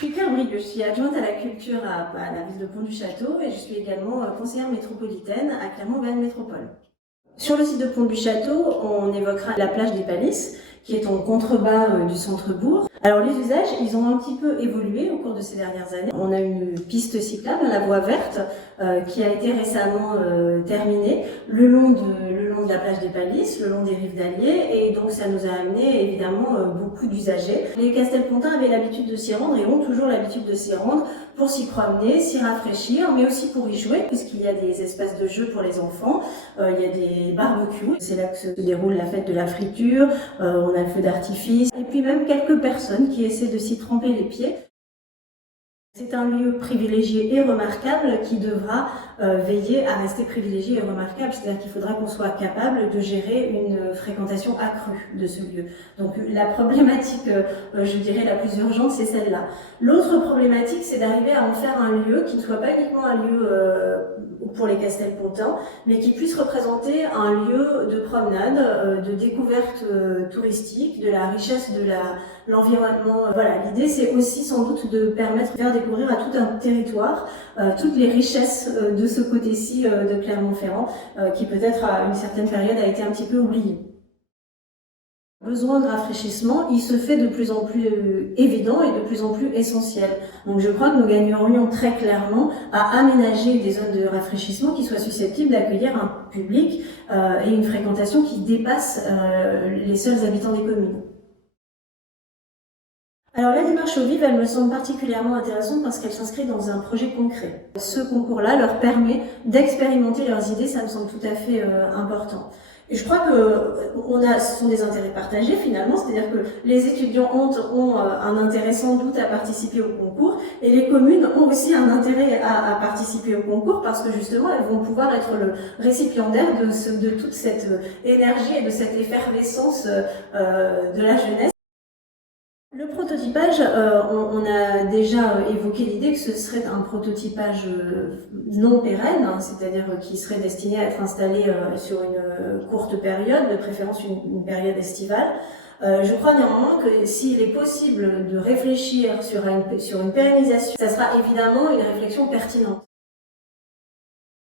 Je suis Claire Brigue, je suis adjointe à la culture à la ville de Pont-du-Château et je suis également conseillère métropolitaine à Clermont-Auvergne Métropole. Sur le site de Pont-du-Château, on évoquera la plage des Palisses, qui est en contrebas du centre-bourg. Alors les usages, ils ont un petit peu évolué au cours de ces dernières années. On a une piste cyclable, la voie verte, qui a été récemment terminée le long de la plage des Palisses, le long des rives d'Allier, et donc ça nous a amené évidemment beaucoup d'usagers. Les Castelpontins avaient l'habitude de s'y rendre et ont toujours l'habitude de s'y rendre pour s'y promener, s'y rafraîchir, mais aussi pour y jouer, puisqu'il y a des espaces de jeu pour les enfants, il y a des barbecues, c'est là que se déroule la fête de la friture, on a le feu d'artifice, et puis même quelques personnes qui essaient de s'y tremper les pieds. C'est un lieu privilégié et remarquable qui devra veiller à rester privilégié et remarquable, c'est-à-dire qu'il faudra qu'on soit capable de gérer une fréquentation accrue de ce lieu. Donc la problématique, je dirais, la plus urgente, c'est celle-là. L'autre problématique, c'est d'arriver à en faire un lieu qui ne soit pas uniquement un lieu pour les Castelpontins, mais qui puisse représenter un lieu de promenade, de découverte touristique, de la richesse de l'environnement. Voilà, l'idée c'est aussi sans doute de permettre de faire découvrir à tout un territoire toutes les richesses de ce côté-ci de Clermont-Ferrand, qui peut-être à une certaine période a été un petit peu oublié. Le besoin de rafraîchissement, il se fait de plus en plus évident et de plus en plus essentiel. Donc je crois que nous gagnerions très clairement à aménager des zones de rafraîchissement qui soient susceptibles d'accueillir un public et une fréquentation qui dépasse les seuls habitants des communes. Alors la démarche Eau Vive, elle me semble particulièrement intéressante parce qu'elle s'inscrit dans un projet concret. Ce concours-là leur permet d'expérimenter leurs idées, ça me semble tout à fait important. Et je crois que ce sont des intérêts partagés finalement, c'est-à-dire que les étudiants ont un intérêt sans doute à participer au concours et les communes ont aussi un intérêt à participer au concours parce que justement elles vont pouvoir être le récipiendaire de toute cette énergie et de cette effervescence de la jeunesse. Le prototypage, on a déjà évoqué l'idée que ce serait un prototypage non pérenne, hein, c'est-à-dire qui serait destiné à être installé sur une courte période, de préférence une période estivale. Je crois néanmoins que s'il est possible de réfléchir sur une pérennisation, ça sera évidemment une réflexion pertinente.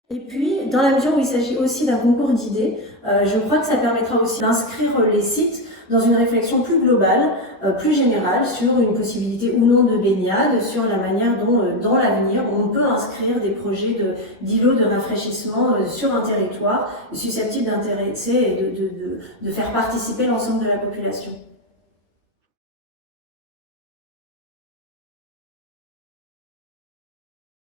Et puis, dans la mesure où il s'agit aussi d'un concours d'idées, je crois que ça permettra aussi d'inscrire les sites dans une réflexion plus globale, plus générale, sur une possibilité ou non de baignade, sur la manière dont, dans l'avenir, on peut inscrire des projets d'îlots de rafraîchissement sur un territoire susceptible d'intéresser et de faire participer l'ensemble de la population.